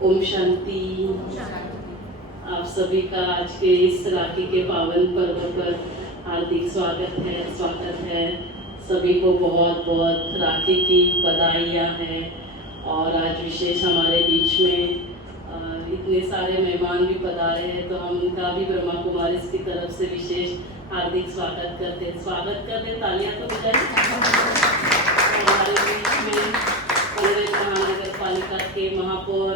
ओम शांति। आप सभी का आज के इस राखी के पावन पर्व पर हार्दिक स्वागत है। सभी को बहुत बहुत राखी की बधाइयाँ हैं। और आज विशेष हमारे बीच में इतने सारे मेहमान भी पधारे हैं, तो हम उनका भी ब्रह्मा कुमारी की तरफ से विशेष हार्दिक स्वागत करते तालियां तो बजाइए। हमारे बीच में पनवेल महानगर पालिका के महापौर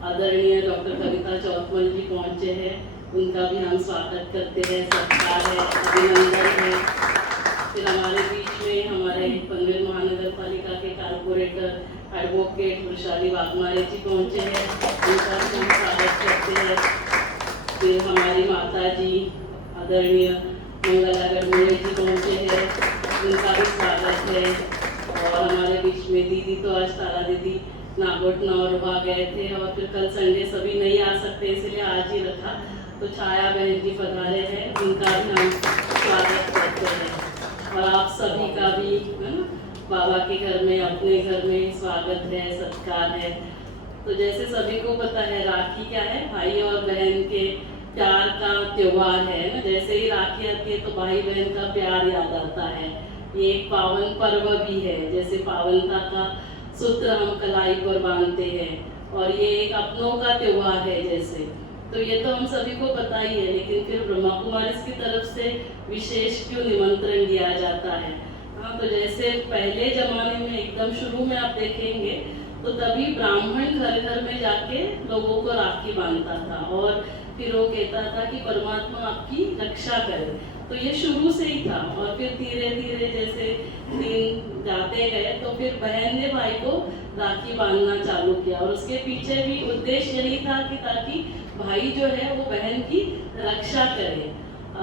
आदरणीय डॉक्टर कविता चौथमल जी पहुंचे हैं, उनका भी हम स्वागत करते हैं, सत्कार है, अभिनंदन है। फिर हमारे बीच में हमारे पनवेल महानगर पालिका के कारपोरेटर एडवोकेट वैशाली वाघमारे जी पहुंचे हैं, उनका भी हम स्वागत करते हैं। फिर हमारी माता जी आदरणीय मंगला गढ़मुरे जी पहुंचे हैं, उनका भी स्वागत है। और हमारे बीच में दीदी तो आज तारा दीदी नागोटना और वहाँ गए थे, और फिर कल संडे सभी नहीं आ सकते, इसलिए आज ही रखा। तो छाया बहन जी पधारे हैं, उनका भी हम स्वागत करते हैं। और आप सभी का भी है ना, बाबा के घर में अपने घर में स्वागत है, सत्कार है। तो जैसे सभी को पता है, राखी क्या है? भाई और बहन के प्यार का त्योहार है ना। जैसे ही राखी आती है तो भाई बहन का प्यार याद आता है। ये एक पावन पर्व भी है, जैसे पावनता का सूत्र हम कलाई पर बांधते हैं, और ये एक अपनों का त्योहार है जैसे। तो ये तो हम सभी को पता ही है, लेकिन फिर ब्रह्मा कुमारी की तरफ से विशेष क्यों निमंत्रण दिया जाता है? हाँ, तो जैसे पहले जमाने में एकदम शुरू में आप देखेंगे तो तभी ब्राह्मण घर घर में जाके लोगों को राखी बांधता था, और फिर वो कहता था कि परमात्मा आपकी रक्षा करे। तो ये शुरू से ही था। और फिर धीरे धीरे जैसे दिन जाते गए तो फिर बहन ने भाई को राखी बांधना चालू किया, और उसके पीछे भी उद्देश्य यही था कि ताकि भाई जो है वो बहन की रक्षा करे।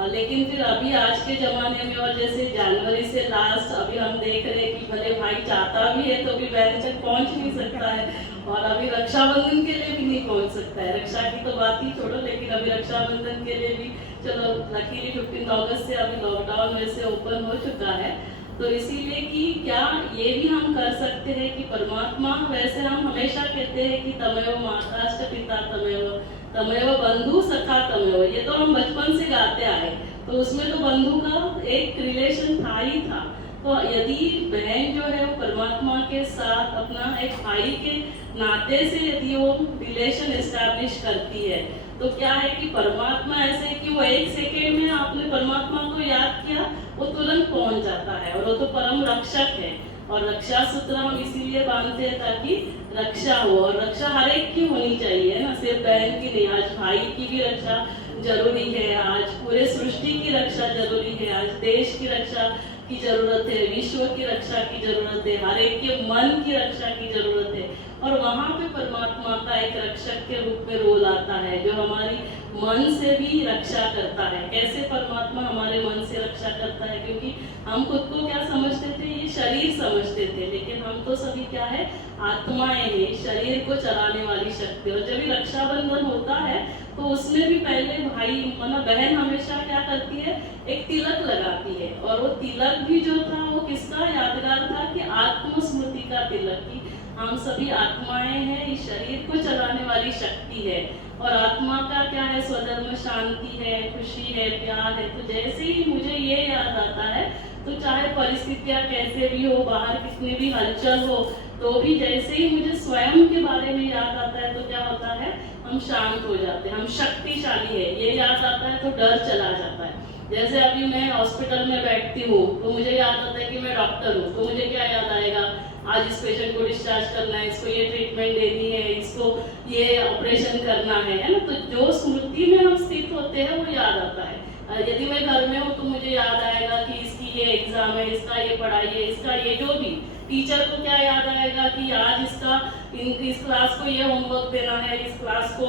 लेकिन फिर अभी आज के ज़माने में, और जैसे जनवरी से लास्ट अभी हम देख रहे हैं कि भले भाई चाहता भी है तो भी बहन तक पहुंच नहीं सकता है, और अभी रक्षाबंधन के लिए भी नहीं पहुंच सकता है। रक्षा की तो बात ही छोड़ो, लेकिन अभी रक्षाबंधन के लिए भी चलो लकीली 15 अगस्त से अभी लॉकडाउन वैसे ओपन हो चुका है। तो इसीलिए कि क्या ये भी हम कर सकते हैं कि परमात्मा, वैसे हम हमेशा कहते हैं कि तमेव माताश्च पिता तमेव तमेव बंधु सखा तमेव, ये तो हम बचपन से गाते आए, तो उसमें तो बंधु का एक रिलेशन था ही था। तो यदि बहन जो है वो परमात्मा के साथ अपना एक भाई के नाते से यदि वो रिलेशन एस्टैब्लिश करती है, तो क्या है कि परमात्मा ऐसे कि वो एक सेकेंड में आपने परमात्मा को याद किया, वो तुरंत पहुंच जाता है, और वो तो परम रक्षक है। और रक्षा सूत्र हम इसीलिए बांधते हैं ताकि रक्षा हो, और रक्षा हर एक की होनी चाहिए ना, सिर्फ बहन की नहीं। आज भाई की भी रक्षा जरूरी है, आज पूरे सृष्टि की रक्षा जरूरी है, आज देश की रक्षा की जरूरत है, विश्व की रक्षा की जरूरत है, हर एक के मन की रक्षा की जरूरत है। और वहां पे परमात्मा का एक रक्षक के रूप में रोल आता है, जो हमारी मन से भी रक्षा करता है। कैसे परमात्मा हमारे मन से रक्षा करता है? क्योंकि हम खुद को क्या समझते थे? ये शरीर समझते थे, लेकिन हम तो सभी क्या है? आत्माएं हैं, शरीर को चलाने वाली शक्ति। और जब रक्षाबंधन होता है तो उसमें भी पहले भाई मतलब बहन हमेशा क्या करती है? एक तिलक लगाती है, और वो तिलक भी जो था वो किसका यादगार था? कि आत्मस्मृति का तिलक, की हम सभी आत्माएं हैं, इस शरीर को चलाने वाली शक्ति है। और आत्मा का क्या है? स्वधर्म शांति है, खुशी है, प्यार है। तो जैसे ही मुझे ये याद आता है, तो चाहे परिस्थितियां कैसे भी हो, बाहर कितनी भी हलचल हो, तो भी जैसे ही मुझे स्वयं के बारे में याद आता है तो क्या होता है? हम शांत हो जाते हैं, हम शक्तिशाली है, ये याद आता है तो डर चला जाता है। जैसे अभी मैं हॉस्पिटल में बैठती हूँ तो मुझे याद आता है कि मैं डॉक्टर हूँ, तो मुझे क्या याद आएगा? आज इस पेशेंट को डिस्चार्ज करना है, इसको ये ट्रीटमेंट देनी है, इसको ये ऑपरेशन करना है ना। तो जो स्मृति में हम स्थित होते हैं वो याद आता है। यदि मैं घर में हूँ तो मुझे याद आएगा कि इसकी ये एग्जाम है, इसका ये पढ़ाई है, इसका ये जो भी। टीचर को क्या याद आएगा कि आज इसका इस क्लास को ये होमवर्क देना है, इस क्लास को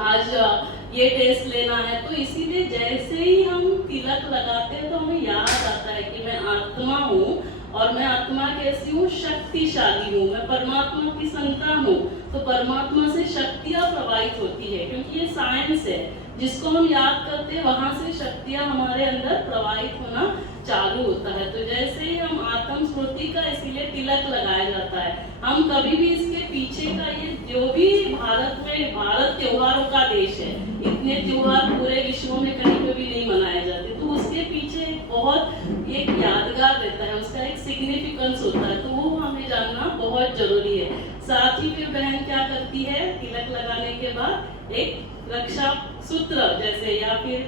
आज ये टेस्ट लेना है। तो इसीलिए जैसे ही हम तिलक लगाते हैं तो हमें याद आता है कि मैं आत्मा हूँ, और मैं आत्मा कैसी हूँ? शक्तिशाली हूँ, मैं परमात्मा की संतान हूँ। तो परमात्मा से शक्तियाँ प्रवाहित होती है, क्योंकि ये साइंस है। जिसको हम याद करते हैं वहां से शक्तियाँ हमारे अंदर प्रवाहित होना चालू होता है। तो जैसे ही हम आत्म स्मृति का इसीलिए तिलक लगाया जाता है, हम कभी भी इसके पीछे का ये जो भी भारत त्योहारों का देश है, इतने त्योहार पूरे विश्व में कहीं पे भी नहीं मनाए जाते, तो उसके पीछे बहुत एक यादगार रहता है, उसका एक सिग्निफिकेंस होता है, तो वो हमें जानना बहुत जरूरी है। साथ ही फिर बहन क्या करती है, तिलक लगाने के बाद एक रक्षा सूत्र जैसे या फिर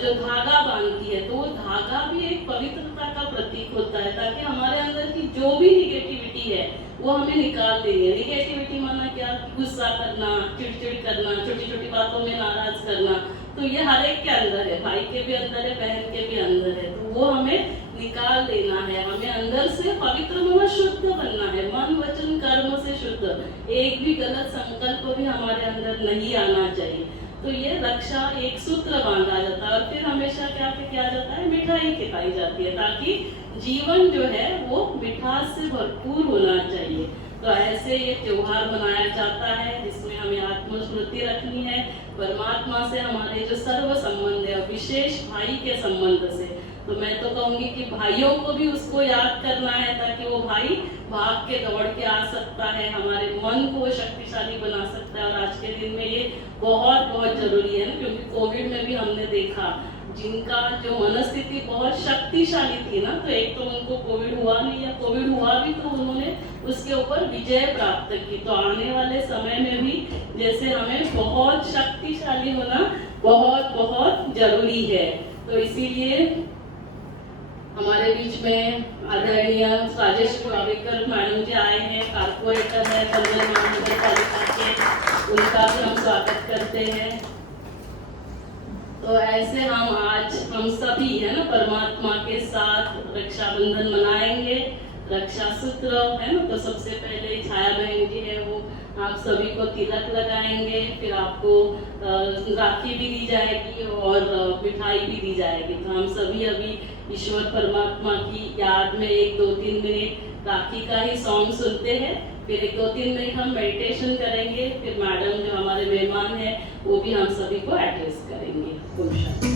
जो धागा बांधती है, तो वो धागा भी एक पवित्रता का प्रतीक होता है, ताकि हमारे अंदर की जो भी निगेटिविटी है वो हमें निकाल देनी है। निगेटिविटी माना क्या, गुस्सा करना, चिड़चिड़ करना, छोटी छोटी बातों में नाराज करना, तो ये हर एक के अंदर है, भाई के भी अंदर है, बहन के भी अंदर है, तो वो हमें निकाल देना है। हमें अंदर से पवित्र होना, शुद्ध बनना है, मन वचन कर्म से शुद्ध, एक भी गलत संकल्प भी हमारे अंदर नहीं आना चाहिए। तो ये रक्षा एक सूत्र बांधा जाता है, और फिर हमेशा क्या किया जाता है, मिठाई खिलाई जाती है, ताकि जीवन जो है वो मिठास से भरपूर होना चाहिए। तो ऐसे ये त्योहार मनाया जाता है, जिसमें हमें आत्मस्मृति रखनी है, परमात्मा से हमारे जो सर्व संबंध है, विशेष भाई के संबंध से। तो मैं तो कहूंगी कि भाइयों को भी उसको याद करना है, ताकि वो भाई भाग के दौड़ के आ सकता है, हमारे मन को शक्तिशाली बना सकता है। और आज के दिन में ये बहुत बहुत जरूरी है ना, क्योंकि कोविड में भी हमने देखा जिनका जो मनस्थिति बहुत शक्तिशाली थी ना, तो एक तो उनको कोविड हुआ नहीं, या कोविड हुआ भी तो उन्होंने उसके ऊपर विजय प्राप्त की। तो आने वाले समय में भी जैसे हमें बहुत शक्तिशाली होना बहुत बहुत जरूरी है। तो इसीलिए हमारे बीच में आदरणीय राजेश पुरावेकर मैडम जी आए हैं, कारपोरेटर है पनवेल महानगर पालिका के, उनका भी हम स्वागत करते हैं। तो ऐसे हम सभी है ना परमात्मा के साथ रक्षाबंधन मनाएंगे, रक्षा सूत्र है ना, तो सबसे पहले छाया बहन जी है, वो आप सभी को तिलक लगाएंगे, फिर आपको राखी भी दी जाएगी और मिठाई भी दी जाएगी। तो हम सभी अभी ईश्वर परमात्मा की याद में 1-2-3 मिनट राखी का ही सॉन्ग सुनते हैं, फिर 1-2-3 मिनट हम मेडिटेशन करेंगे, फिर मैडम जो हमारे मेहमान हैं वो भी हम सभी को एड्रेस करेंगे। ओम शांति।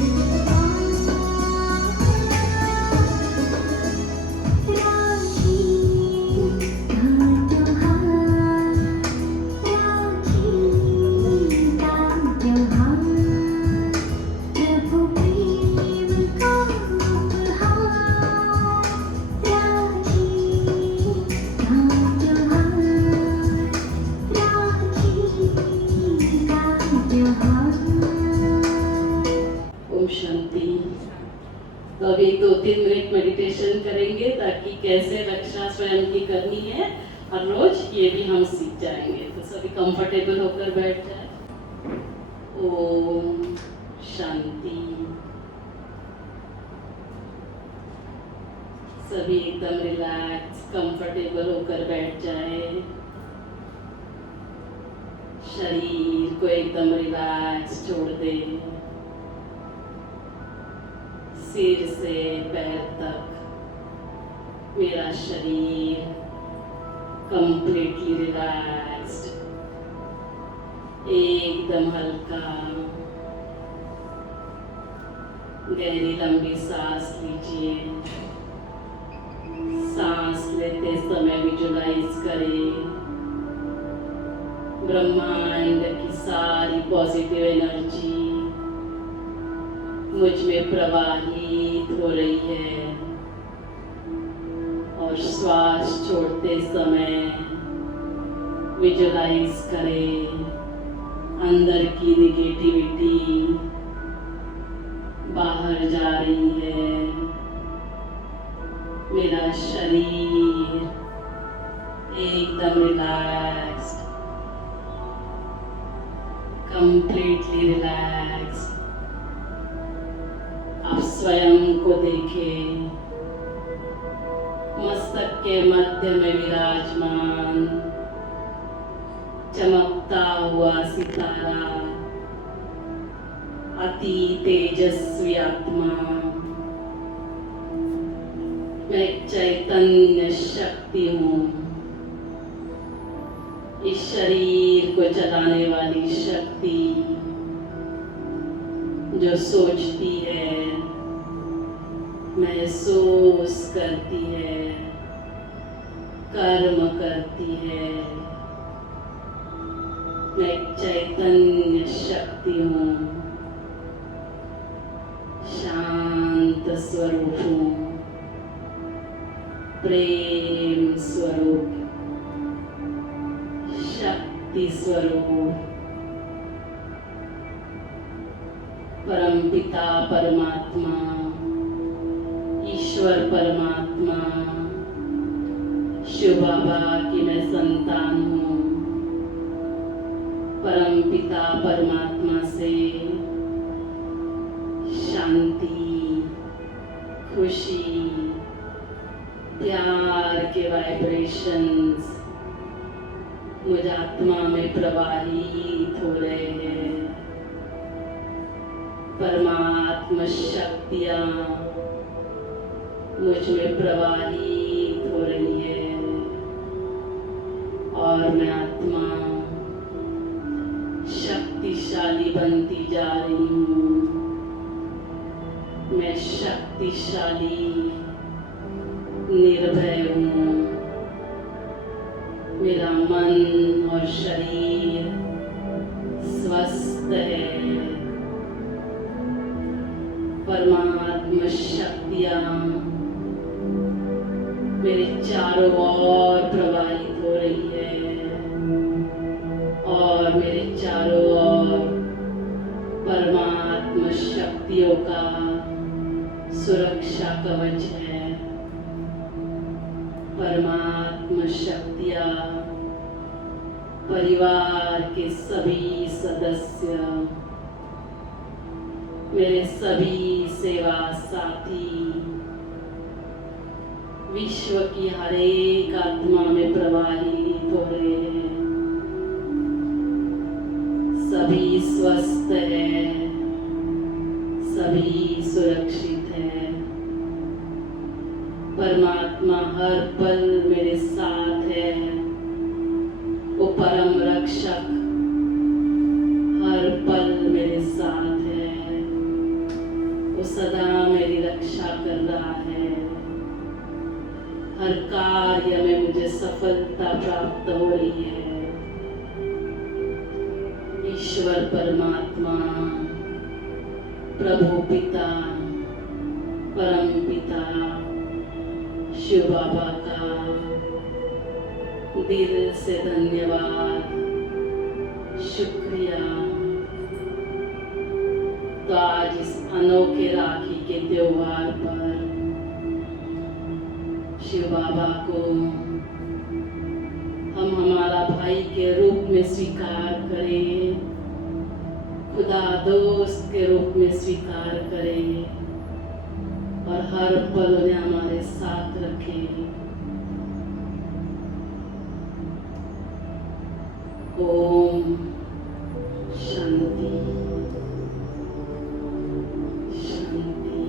तो अभी 2-3 मिनट मेडिटेशन करेंगे, ताकि कैसे रक्षा स्वयं की करनी है हर रोज ये भी हम सीख जाएंगे। तो सभी कंफर्टेबल होकर बैठ जाए। ओम शांति। सभी एकदम रिलैक्स कंफर्टेबल होकर बैठ जाए। शरीर को एकदम रिलैक्स छोड़ दे, सिर से पैर तक मेरा शरीर कंप्लीटली रिलैक्स्ड, एकदम हल्का। गहरी लंबी सांस लीजिए। सांस लेते समय विजुलाइज करें ब्रह्मांड की सारी पॉजिटिव एनर्जी मुझ में प्रवाहित हो रही है, और श्वास छोड़ते समय विजुलाइज करें अंदर की निगेटिविटी बाहर जा रही है। मेरा शरीर एकदम रिलैक्स्ड, कंप्लीटली रिलैक्स्ड। आप स्वयं को देखें, मस्तक के मध्य में विराजमान चमकता हुआ सितारा, अति तेजस्वी आत्मा। मैं चैतन्य शक्ति हूँ, इस शरीर को चलाने वाली शक्ति जो सोचती है, महसूस करती है, कर्म करती है। मैं एक चैतन्य शक्ति हूँ, शांत स्वरूप हूँ, प्रेम स्वरूप, शक्ति स्वरूप, परमपिता परमात्मा, ईश्वर परमात्मा, शिव बाबा की मैं संतान हूँ। परमपिता परमात्मा से शांति, खुशी, प्यार के वाइब्रेशंस मुझ आत्मा में प्रवाहित हो रहे हैं। परमात्मा शक्तियाँ मुझ में प्रवाहित हो रही है और मैं आत्मा शक्तिशाली बनती जा रही हूँ। मैं शक्तिशाली, निर्भय हूँ। मेरा मन और शरीर स्वस्थ है। परमात्मा शक्तियाँ मेरे चारों ओर प्रवाहित हो रही है और मेरे चारों ओर परमात्मा शक्तियों का सुरक्षा कवच है। परमात्मा शक्तियाँ परिवार के सभी सदस्य, मेरे सभी सेवा साथी, विश्व की हर एक आत्मा में प्रवाहित हो रहे हैं। सभी स्वस्थ है, सभी सुरक्षित है। परमात्मा हर पल मेरे साथ है। वो परम रक्षक हर पल मेरे साथ है। वो सदा मेरी रक्षा कर रहा है। हर कार्य में मुझे सफलता प्राप्त हो रही है। ईश्वर परमात्मा, प्रभु पिता, परम पिता, शिव बाबा का दिल से धन्यवाद, शुक्रिया। तो आज इस अनोखे राखी के त्योहार पर शिव बाबा को हम हमारा भाई के रूप में स्वीकार करें, खुदा दोस्त के रूप में स्वीकार करें और हर पल उन्हें हमारे साथ रखें। ओम शांति शांति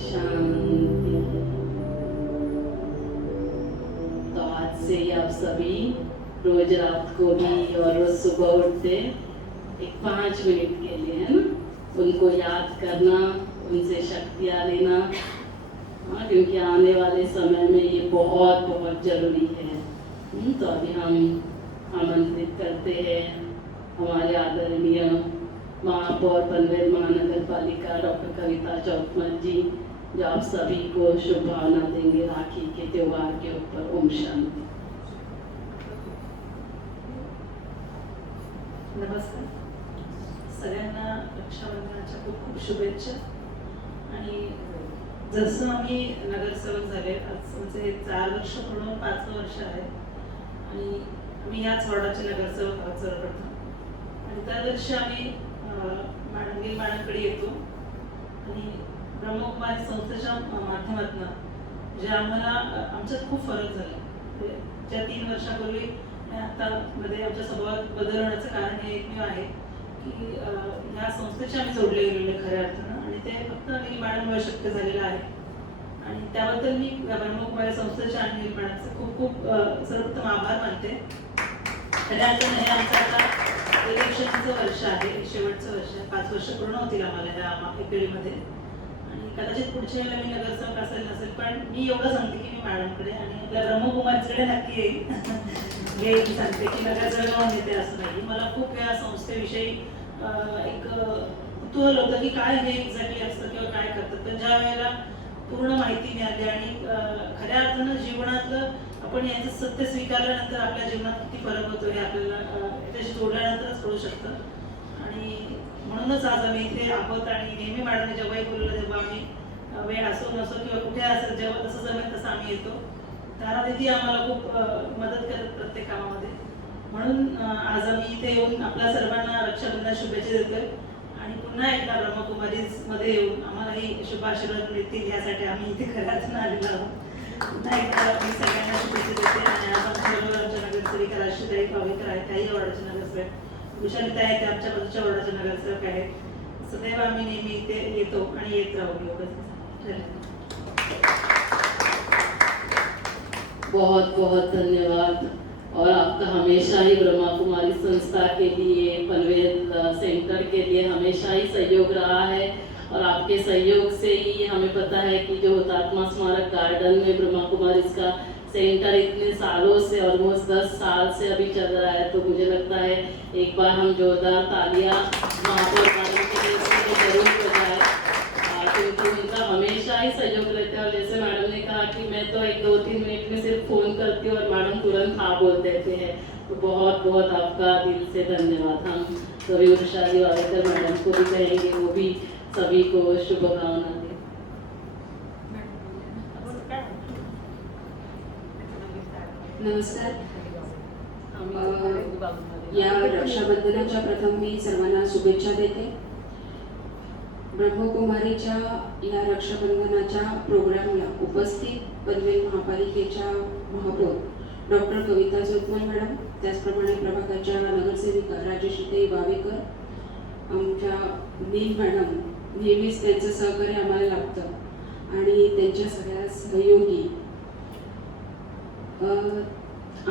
शांति। तो आज से ही आप सभी रोज रात को भी और रोज सुबह उठते एक 5 मिनट के लिए, है ना, उनको याद करना, उनसे शक्तियाँ लेना। हाँ, क्योंकि आने वाले समय में ये बहुत बहुत जरूरी है। तो अभी हम आमंत्रित करते हैं हमारे आदरणीय महापौर पनवेल महानगर पालिका डॉक्टर कविता चौकमल जी, जो आप सभी को शुभकामना देंगे राखी के त्योहार के ऊपर। ओम शांति। नमस्कार सगळ्यांना, रक्षाबंधनाच्या खूप खूप शुभेच्छा। आणि जसं आम्ही नगरसेवक झाले, आज म्हणजे 4 वर्ष पूर्ण 5 वर्ष आहे आणि आम्ही याच वॉर्डाचे नगरसेवक आहोत सर्वप्रथम। आणि दरवर्षी आम्ही मॅडमकडे येतो आणि ब्रह्मकुमारी संस्थेच्या माध्यमातून जे आम्हाला आमच्यात खूप फरक झाला। ज्या 3 वर्षापूर्वी आता मध्ये आमच्या स्वभावात बदल होण्याचं कारण हे एकमेव आहे की ह्या संस्थेशी आम्ही जोडले गेलेले खऱ्या अर्थानं, आणि ते फक्त अनिल मॅडममुळे शक्य झालेलं आहे। आणि त्याबद्दल मी ब्रह्मकुमारी संस्थेच्या आणि निर्माणाचे खूप खूप सर्वप्रथम आभार मानते. खऱ्या अर्थानं हे आमचं आता इलेक्शनचं वर्ष आहे, शेवटचं वर्ष आहे. 5 वर्ष पूर्ण होतील आम्हाला ह्या एकेडीमध्ये आणि कदाचित पुढच्या वेळेला मी नगरसेवक असेल नसेल, पण मी एवढं सांगते की मी मॅडमकडे आणि आपल्या ब्रह्मकुमारीकडे नक्की येईल. हे मी सांगते की नगरसेवक म्हणून येते असं नाही. मला खूप या संस्थेविषयी एक कुतूहल होतं की काय हे एक्झॅक्टली असतं किंवा काय करतात. पण ज्या वेळेला पूर्ण माहिती मिळाली आणि खऱ्या अर्थानं जीवनातलं आपण याचं सत्य स्वीकारल्यानंतर आपल्या जीवनात किती फरक होतो हे आपल्याला त्याशी जोडल्यानंतरच कळू शकतं. आणि म्हणूनच आज आम्ही इथे आहोत आणि नेहमी मॅडमने जेव्हाही बोलवलं तेव्हा आम्ही वेळ असो नसो किंवा कुठे असेल जेव्हा जसं जमेल तसं आम्ही येतो. तारा दीदी आम्हाला खूप मदत करत प्रत्येक कामामध्ये. म्हणून आज आम्ही इथे येऊन आपल्या सर्वांना रक्षाबंधन शुभेच्छा देतोय आणि पुन्हा एकदा ब्रह्मकुमारीजमध्ये येऊन आम्हालाही शुभ आशीर्वाद मिळतील यासाठी आम्ही इथे खऱ्याच आलेलो आहोत. पुन्हा एकदा मी सगळ्यांना शुभेच्छा देते आणि आज आमच्याबरोबर आमच्या नगरसेविका राष्ट्रताई पावेकर आहेत, त्याही वॉर्डाचे नगरसेवक, वृषालीताई आहेत, त्या आमच्या बाजूच्या वॉर्डाचे नगरसेवक आहेत. सदैव आम्ही नेहमी इथे येतो आणि येत राहू. एवढंच. बहुत बहुत धन्यवाद और आपका हमेशा ही ब्रह्मा कुमारी संस्था के लिए, पनवेल सेंटर के लिए हमेशा ही सहयोग रहा है और आपके सहयोग से ही हमें पता है कि जो हुतात्मा स्मारक गार्डन में ब्रह्मा कुमारी का सेंटर इतने सालों से ऑलमोस्ट 10 साल से अभी चल रहा है, तो मुझे लगता है एक बार हम जोरदार तालियां महापौर मैडम के लिए जरूर बजाएं, क्योंकि उनका हमेशा ही सहयोग रहता है। और जैसे मैडम ने कहा कि मैं तो 1-2-3 मिनट में सिर्फ फोन करती हूँ और मैडम तुरंत हाँ बोल देते हैं, तो बहुत बहुत आपका दिल से धन्यवाद। हम सभी वृषाली वावेकर मैडम को भी कहेंगे, वो भी सभी को शुभकामना दें। नमस्कार. या रक्षाबंधनाच्या प्रथम मी सर्वांना शुभेच्छा देते. ब्रह्मकुमारीच्या या रक्षाबंधनाच्या प्रोग्रामला उपस्थित पनवेल महापालिकेच्या महापौर डॉक्टर कविता जोतमल मॅडम, त्याचप्रमाणे प्रभागाच्या नगरसेविका राजेश्रीताई वावेकर, आमच्या नील मॅडम, नेहमीच त्यांचं सहकार्य आम्हाला लागतं आणि त्यांच्या सगळ्या सहयोगी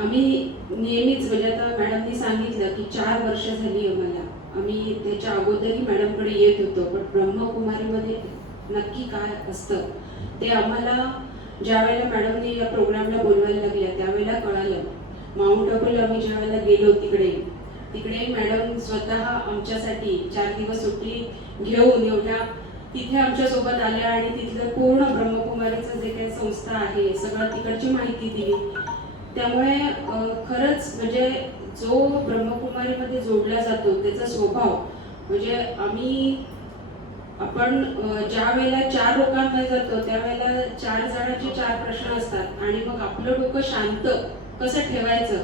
आम्ही नेहमीच, म्हणजे आता मॅडमनी सांगितलं की 4 वर्ष झाली आम्हाला, आम्ही त्याच्या अगोदरही मॅडमकडे येत होतो, पण ब्रह्मकुमारीमध्ये नक्की काय असतं ते आम्हाला ज्या वेळेला मॅडमने या प्रोग्रामला बोलवायला लागल्या त्यावेळेला कळालं. माउंट आबूला आम्ही ज्या वेळेला गेलो तिकडे मॅडम स्वतः आमच्यासाठी 4 दिवस सुट्टी घेऊन एवढ्या तिथे आमच्यासोबत आल्या आणि तिथलं पूर्ण ब्रह्मकुमारीचं जे काही संस्था आहे सगळं तिकडची माहिती दिली. त्यामुळे खरंच म्हणजे जो ब्रह्मकुमारीमध्ये जोडला जातो त्याचा स्वभाव, म्हणजे आपण ज्या वेळेला 4 लोकांमध्ये जातो त्यावेळेला 4 जणांचे 4 प्रश्न असतात आणि मग आपलं डोकं शांत कसं ठेवायचं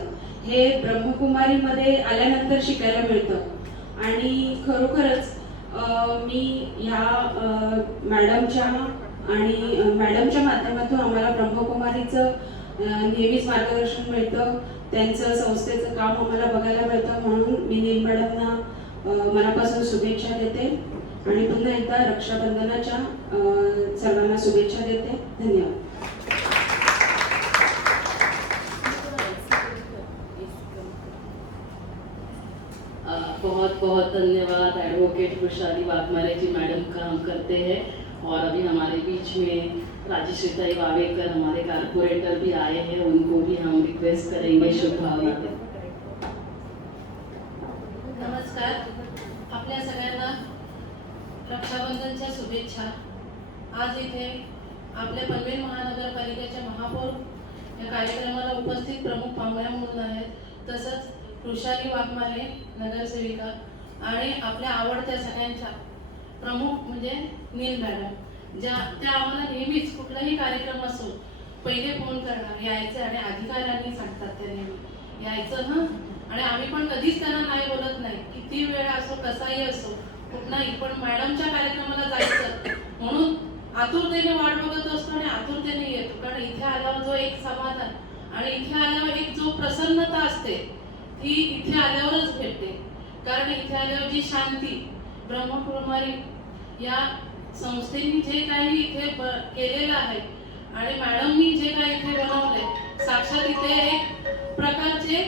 हे ब्रह्मकुमारीमध्ये आल्यानंतर शिकायला मिळतं. आणि खरोखरच मी ह्या मॅडमच्या माध्यमातून आम्हाला ब्रह्मकुमारीचं नेहमीच मार्गदर्शन मिळतं, त्यांचं संस्थेचं काम आम्हाला बघायला मिळतं. म्हणून मी नील मॅडमना मनापासून शुभेच्छा देते आणि पुन्हा एकदा रक्षाबंधनाच्या सर्वांना शुभेच्छा देते. धन्यवाद. बहुत बहुत धन्यवाद एडवोकेट वृषाली वाघमारे जी मैडम का हम करते हैं। और अभी हमारे बीच में राजेश्रीताई वावेकर हमारे कारपोरेटर भी आए हैं, उनको भी हम रिक्वेस्ट करेंगे शुभ भावना दें। नमस्कार, आपल्या सगळ्यांना रक्षाबंधनच्या शुभेच्छा. आज इथे आपल्या पनवेल महानगरपालिकेच्या महापौर या कार्यक्रमाला उपस्थित प्रमुख पाहुण्या म्हणून आहेत, तसंच वृषाली वाघमारे नगरसेविका आणि आपल्या आवडत्या सगळ्यांच्या प्रमुख म्हणजे नील मॅडम, त्या आम्हाला नेहमीच कुठलाही कार्यक्रम असो पहिले फोन करणार, यायचे आणि अधिकाऱ्यांनी सांगतात त्या नेहमी यायचं ना, आणि आम्ही पण कधीच त्यांना नाही बोलत नाही, किती वेळ असो कसाही असो कुठलाही, पण मॅडमच्या कार्यक्रमाला जायचं म्हणून आतुरतेने वाट बघत असतो आणि आतुरतेने येतो. कारण इथे आल्यावर जो एक समाधान आणि इथे आल्यावर एक जो प्रसन्नता असते ती इथे आल्यावरच भेटते. कारण इथे आल्यावर जी शांती ब्रह्मकुमारी या संस्थेने जे काही इथे केलेलं आहे आणि मॅडमनी जे काय इथे बनवले साक्षात इथे एक प्रकारचे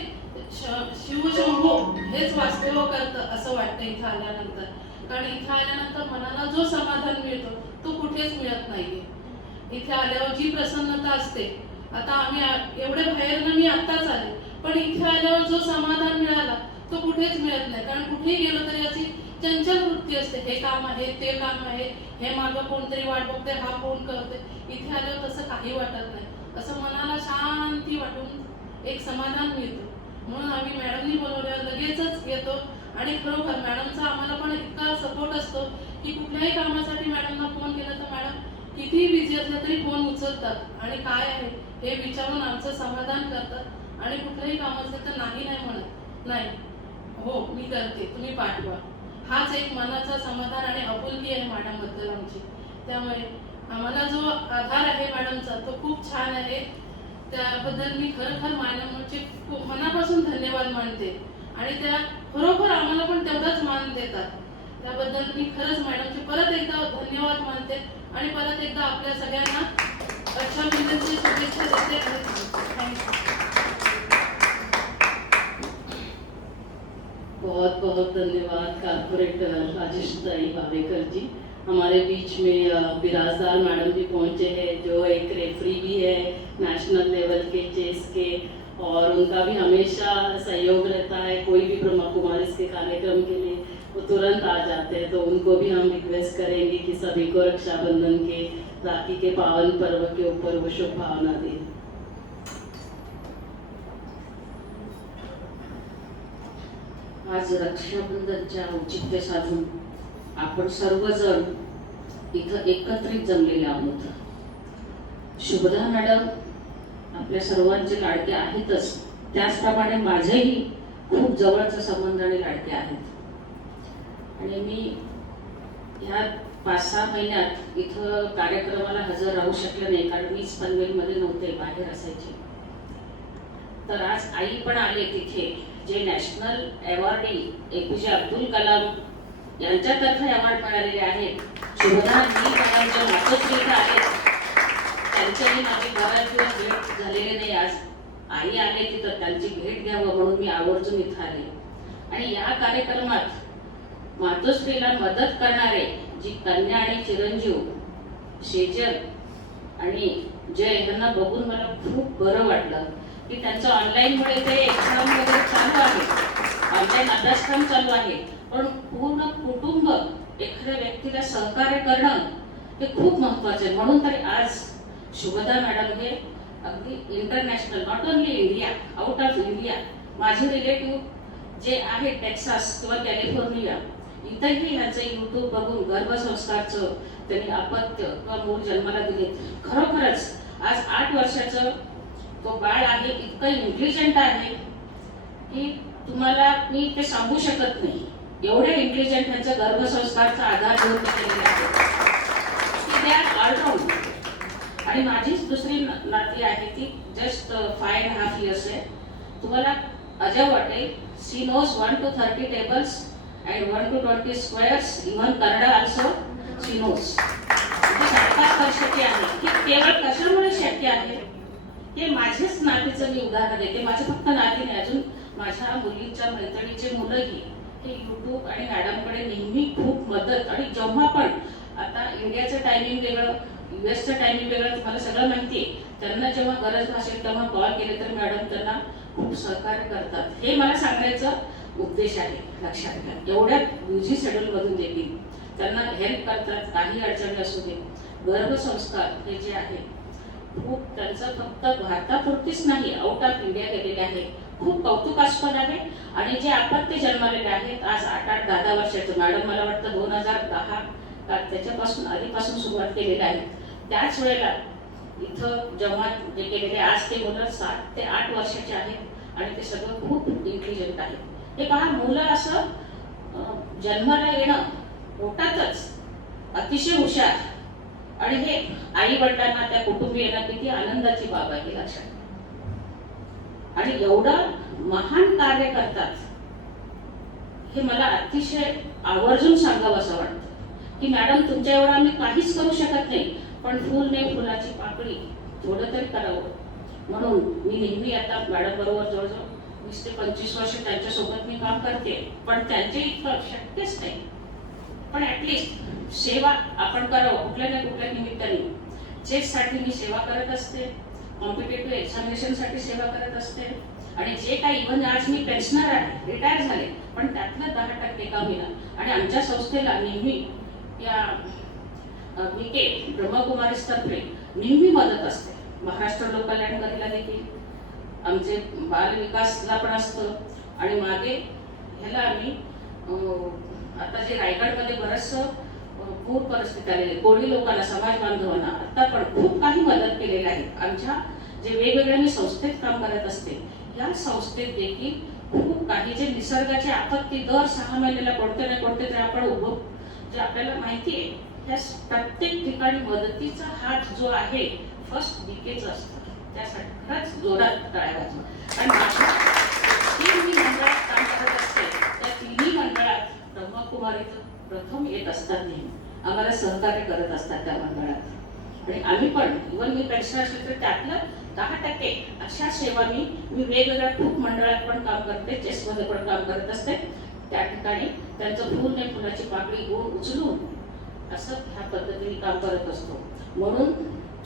शिवशंभो हेच वास्तव करतं असं वाटतं इथं आल्यानंतर. कारण इथं आल्यानंतर मनाला जो समाधान मिळतो तो कुठेच मिळत नाहीये. इथे आल्यावर जी प्रसन्नता असते, आता आम्ही एवढे बाहेरनं मी आत्ताच आले, पण इथे आल्यावर जो समाधान मिळाला तो कुठेच मिळत नाही. कारण कुठेही गेलो तरी अशी चंचल वृत्ती असते, हे काम आहे ते काम आहे, हे मागं कोणतरी वाट बघते, हा फोन करते. इथे आल्यावर तसं काही वाटत नाही, असं मनाला शांती वाटून एक समाधान मिळतं. म्हणून आम्ही मॅडमनी बोलवल्यावर लगेचच येतो. आणि खरोखर मॅडमचा आम्हाला पण इतका सपोर्ट असतो की कुठल्याही कामासाठी मॅडमना फोन केला तर मॅडम कितीही बिझी असलं तरी फोन उचलतात आणि काय आहे हे विचारून आमचं समाधान करतात. आणि कुठलंही काम असेल तर नाही नाही म्हणत नाही, हो मी करते, तुम्ही पाठवा. हाच एक मनाचा समाधान आणि आपुलकी आहे मॅडमबद्दल आमची. त्यामुळे आम्हाला जो आधार आहे मॅडमचा तो खूप छान आहे. त्याबद्दल मी खरोखर मॅडमचे मनापासून धन्यवाद मानते. आणि त्या खरोखर आम्हाला पण तेवढाच मान देतात. त्याबद्दल मी खरंच मॅडमचे परत एकदा धन्यवाद मानते आणि परत एकदा आपल्या सगळ्यांना रक्षाबंधनची शुभेच्छा देते. थँक्यू. बहुत बहुत धन्यवाद कारपोरेटर राजेश ताई भावेकर जी, हमारे बीच में बिराजदार मैडम भी पहुंचे हैं, जो एक रेफरी भी है नेशनल लेवल के चेस के, और उनका भी हमेशा सहयोग रहता है। कोई भी ब्रह्मा कुमारीज के कार्यक्रम के लिए वो तुरंत आ जाते हैं। तो उनको भी हम रिक्वेस्ट करेंगे कि सभी को रक्षाबंधन के, राखी के पावन पर्व के ऊपर वो शुभ भावना दें। आज रक्षाबंधनच्या औचित्य साधून आपण सर्वजण इथं एकत्रित जमलेले आहोत. शुभदा मॅडम आपल्या सर्वांचे लाडके आहेतच, त्याचप्रमाणे माझेही खूप जवळचे संबंध आणि लाडके आहेत. आणि मी ह्या 5-6 महिन्यात इथं कार्यक्रमाला हजर राहू शकले नाही, कारण मीच पनवेलमध्ये नव्हते, बाहेर असायचे. तर आज आई पण आले तिथे, जे national awardee APJ Abdul Kalam यांच्यातर्फे अवॉर्ड मिळालेले आहेत. शुभदा मी मॅडमच्या मातोश्री इथं आहेत, त्यांच्याही माझी बऱ्याच दिवस भेट झालेली नाही. आज आई आले तिथं त्यांची भेट घ्यावं म्हणून मी आवर्जून इथं आले. आणि या कार्यक्रमात मातोश्रीला मदत करणारे जी कन्या आणि चिरंजीव शेजल आणि जय यांना बघून मला खूप बरं वाटलं की त्यांचं ऑनलाईनमुळे ते एक्झाम वगैरे चालू आहे, ऑनलाईन अभ्यासक्रम चालू आहे, पण पूर्ण कुटुंब एखाद्या व्यक्तीला सहकार्य करणं हे खूप महत्वाचं आहे. म्हणून तरी आज शुभदा मॅडम हे अगदी international, not only India, out of India, माझे रिलेटिव्ह जे आहे टेक्सास किंवा कॅलिफोर्निया, इथंही ह्याचं यूट्यूब बघून गर्भसंस्कारचं त्यांनी अपत्य किंवा मूल जन्माला दिले. खरोखरच आज 8 वर्षाचं तो बाळ आहे, इतकं इंटेलिजंट आहे की तुम्हाला मी ते सांगू शकत नाही. एवढे इंटेलिजंट ह्यांचं गर्भसंस्कारचा आधार घेऊन केलेले आहे की ते ऑलराऊंड. आणि माझीच दुसरी नाती आहे ती जस्ट 5.5 years आहे. तुम्हाला अजब वाटेल, she knows 1 to 30 tables and 1 to 20 squares, even Kannada also she knows. 7 वर्षाची आहे. की केवळ कशामुळे शक्य आहे हे माझ्याच नातीचं मी उदाहरण देते. माझं फक्त नाती नाही, अजून माझ्या मुलीच्या मैत्रिणीचे मुलंही हे यूट्यूब आणि मॅडमकडे नेहमी खूप मदत. आणि जेव्हा पण आता इंडियाचं टायमिंग वेगळं, US चं टायमिंग वेगळं, तुम्हाला सगळं माहिती आहे. त्यांना जेव्हा गरज भासेल तेव्हा कॉल केले तर मॅडम त्यांना खूप सहकार्य करतात. हे मला सांगण्याचा उद्देश आहे. लक्षात घ्या, एवढ्या बिझी शेड्यूलमधून देखील त्यांना हेल्प करतात. काही अडचणी असू दे, गर्भसंस्कार हे जे आहे खूप त्यांचं फक्त भारतापुरतीच नाही, आउट ऑफ इंडिया गेलेले आहे. खूप कौतुकास्पद आहे. आणि जे अपत्य जन्मलेले आहेत आज 8-8, 10-10 वर्षाचे, मॅडम मला वाटतं 2010 त्याच्यापासून आधीपासून सुरुवात केलेली आहे. त्याच वेळेला इथं जेव्हा जे केलेले आज ते मुलं 7 ते 8 वर्षाचे आहेत आणि ते सगळं खूप इंटेलिजंट आहे. हे पहा, मुलं असं जन्माला येणं पोटातच अतिशय हुशार, आणि हे आई वडिलांना, त्या कुटुंबियांना किती आनंदाची बाब आहे लक्षात. आणि एवढं महान कार्य करतात हे मला अतिशय आवर्जून सांगावं असं वाटतं की मॅडम तुमच्या एवढं आम्ही काहीच करू शकत नाही, पण फुल ने फुलाची पाकळी थोडं तरी करावं. म्हणून मी नेहमी आता मॅडम बरोबर जवळजवळ 20 ते 25 वर्ष त्यांच्यासोबत मी काम करते, पण त्यांच्या इतकं शक्यच नाही. पण ॲटलिस्ट सेवा आपण करावं कुठल्या ना कुठल्या निमित्ताने. चेससाठी मी सेवा करत असते, कॉम्पिटेटिव्ह एक्झामिनेशनसाठी सेवा करत असते, आणि जे काही इव्हन आज मी पेन्शनर आहे, रिटायर झाले, पण त्यातलं 10% काम येणार. आणि आमच्या संस्थेला नेहमी या BK ब्रह्मकुमारीतर्फे नेहमी मदत असते. महाराष्ट्र लोक कल्याण कलेला देखील आमचे बाल विकासला पण असतं. आणि मागे ह्याला आम्ही आता जे रायगडमध्ये बरंचसं पूर परिस्थिती आलेली आहे, कोळी लोकांना, समाज बांधवांना आता पण खूप काही मदत केलेली आहे. आमच्या जे वेगवेगळ्या मी संस्थेत काम करत असते, या संस्थेत देखील खूप काही जे निसर्गाची आपत्ती दर 6 महिन्याला कोणते ना कोणते तरी आपण जे आपल्याला माहिती आहे, त्या प्रत्येक ठिकाणी मदतीचा हात जो आहे फर्स्ट BKचं असतं. त्यासाठी खरंच जोरात टाळ्या वाजवा. आणि माझ्या 3 मी मंडळात काम करत असते, त्या 3ही मंडळात ब्रह्मकुमारीचं प्रथम येत असतात, नेहमी आम्हाला सहकार्य करत असतात त्या मंडळात. आणि आम्ही पण इव्हन मी पेन्शनर असले तर त्यातलं 10% अशा सेवा मी वेगवेगळ्या खूप मंडळात पण काम करते, चेसमध्ये पण काम करत असते. त्या ठिकाणी त्यांचं फूल नाही फुलाची पाकळी उचलून असं ह्या पद्धतीने काम करत असतो. म्हणून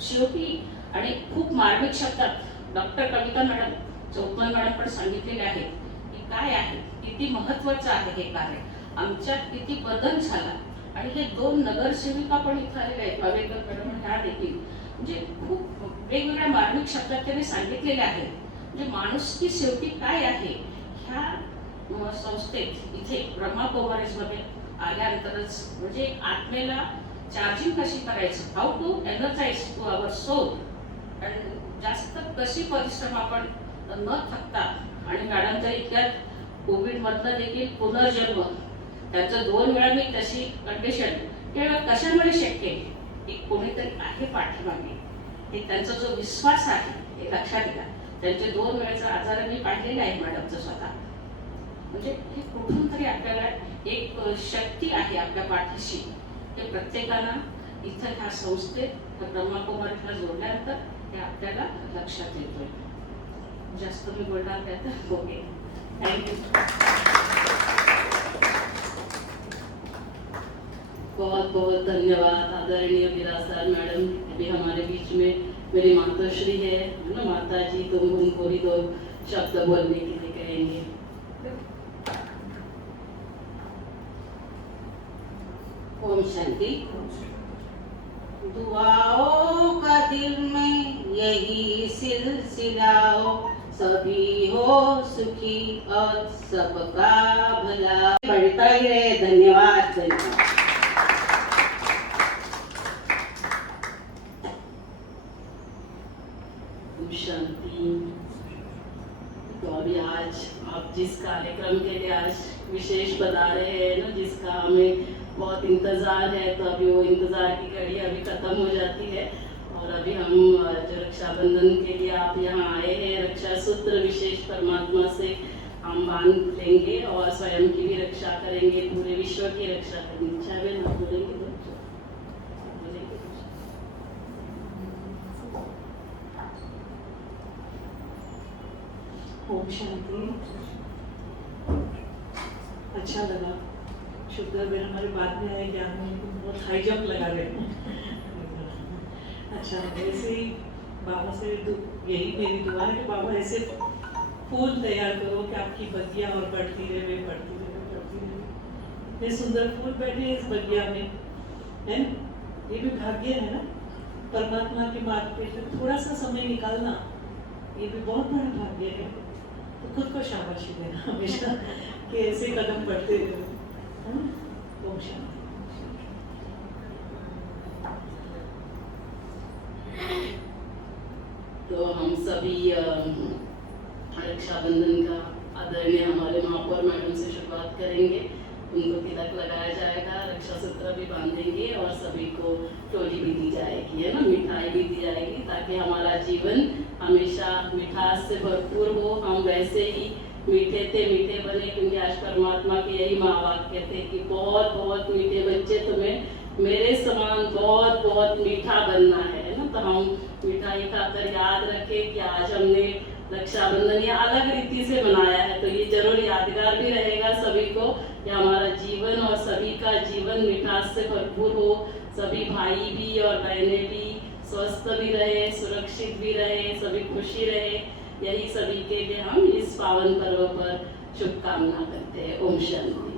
शेवटी आणि खूप मार्मिक शब्दात डॉक्टर कविता मॅडम, चौकमल मॅडम पण सांगितलेले आहेत की काय आहे, किती महत्त्वाचं आहे हे कार्य, आमच्यात किती बदल झाला. आणि हे 2 नगरसेविका पण इथं आलेले आहेत, वावेकर मॅडम, ह्या देखील म्हणजे खूप वेगवेगळ्या मार्मिक शब्दात त्यांनी सांगितलेले आहेत. म्हणजे माणुसकी शेवटी काय आहे ह्या संस्थेत इथे ब्रह्मकुमारीजमध्ये आल्यानंतरच म्हणजे आत्मेला चार्जिंग कशी करायचं, how to energise to our soul, आणि जास्त कशी परिश्रम आपण न थकता. आणि मॅडम तर इतक्यात कोविडमधलं देखील पुनर्जन्म, त्याचं 2 वेळा मी तशी कंडिशन केवळ कशामुळे शक्य आहे की कोणीतरी आहे पाठीमागे, हे त्यांचा जो विश्वास आहे हे लक्षात घ्या. त्यांचे 2 वेळेचा आजार मी पाहिलेला आहे मॅडमचं स्वतः. म्हणजे हे कुठून तरी आपल्याला एक शक्ती आहे आपल्या पाठीशी, ते प्रत्येकाला इथं ह्या संस्थेत ब्रह्मकुमारीला जोडल्यानंतर हे आपल्याला लक्षात येतोय. जास्त मी बोलणार नाही तर ओके, थँक्यू. बहुत बहुत धन्यवाद आदरणीय विरासदार मैडम, अभी हमारे बीच में मेरी माताश्री है ना, माता जी, तो उनको भी 2 शब्द बोलने के लिए कहेंगे. ओम शांति. दुआओं का दिल में यही सिलसिला हो, सभी हो सुखी और सबका भला. बढ़ता ही रहे. धन्यवाद, धन्यवाद. शांति. तो अभी आज आप जिस कार्यक्रम के लिए आज विशेष बता रहे हैं ना, जिसका हमें बहुत इंतज़ार है, तो अभी वो इंतज़ार की घड़ी अभी ख़त्म हो जाती है. और अभी हम जो रक्षाबंधन के लिए आप यहाँ आए हैं, रक्षा सूत्र विशेष परमात्मा से हम बांध लेंगे और स्वयं की भी रक्षा करेंगे, पूरे विश्व की रक्षा करेंगे. चाहे ना बोलेंगे ओम शांति. अच्छा लगा, शुक्र है हमारे बाद में आए ज्ञान में बहुत हाई जंप लगा रहे. अच्छा लगा. ऐसे ही बाबा से यही मेरी दुआ है कि बाबा ऐसे फूल तैयार करो कि आपकी बगिया और बढ़ती रहे, बढ़ती रहे, बढ़ती रहे. इतने सुंदर फूल बैठे हैं इस बगिया में, है ना? ये भी भाग्य है ना, परमात्मा के मार्ग पे थोड़ा सा समय निकालना, ये भी बहुत बड़ा भाग्य है. तो खुद को शाबाशी देना हमेशा कि ऐसे कदम बढ़ते रहो, है ना? ओम शांति. तो हम सभी रक्षाबंधन का आदरणीय हमारे महापौर मैडम से शुरुआत करेंगे. उनको तिलक लगाया जाएगा, रक्षा सूत्र भी बांधेंगे और सभी को टोली भी दी जाएगी, है ना, मिठाई भी दी जाएगी, ताकि हमारा जीवन हमेशा मिठास से भरपूर हो. हम वैसे ही मीठे थे मीठे बने, क्योंकि आज परमात्मा के यही महावाक्य थे कि बहुत बहुत मीठे बच्चे, तुम्हें मेरे समान बहुत बहुत मीठा बनना है ना. तो हम मिठाई खाकर याद रखें कि आज हमने रक्षाबंधन ये अलग रीति से मनाया है। तो ये जरूर यादगार भी रहेगा सभी को कि हमारा जीवन और सभी का जीवन मिठास से भरपूर हो, सभी भाई भी और बहनें भी स्वस्थ भी रहे, सुरक्षित भी रहे, सभी खुशी रहे। यही सभी के लिए हम इस पावन पर्व पर शुभकामना करते हैं। ओम शांति।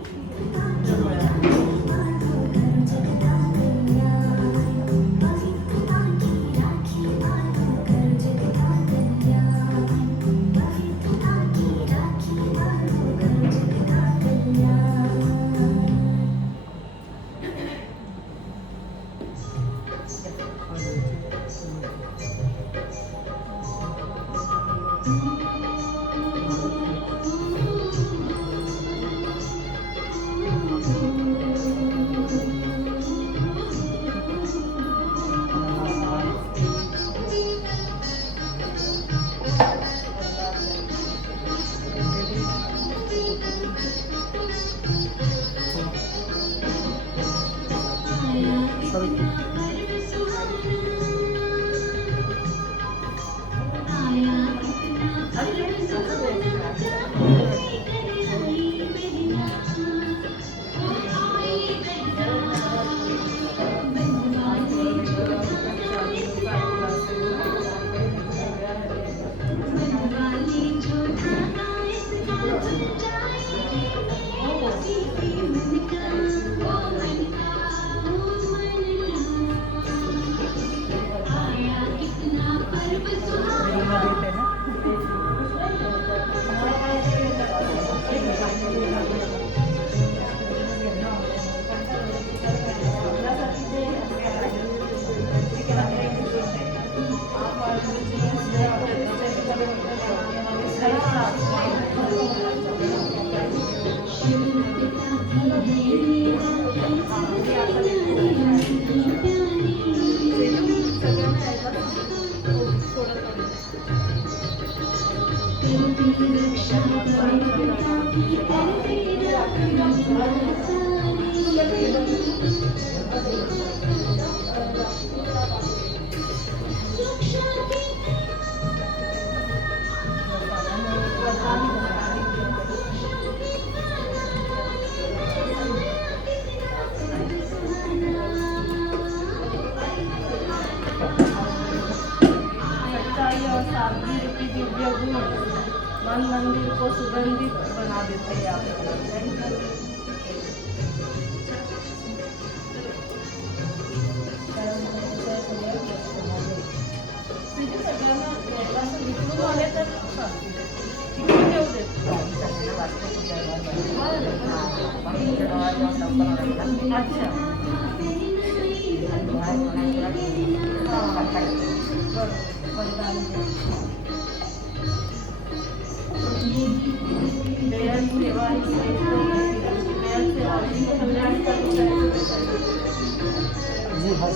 सादगी रूपी दिव्य गुण मन मंदिर को सुगंधित बना देते हैं आप। जी हाँ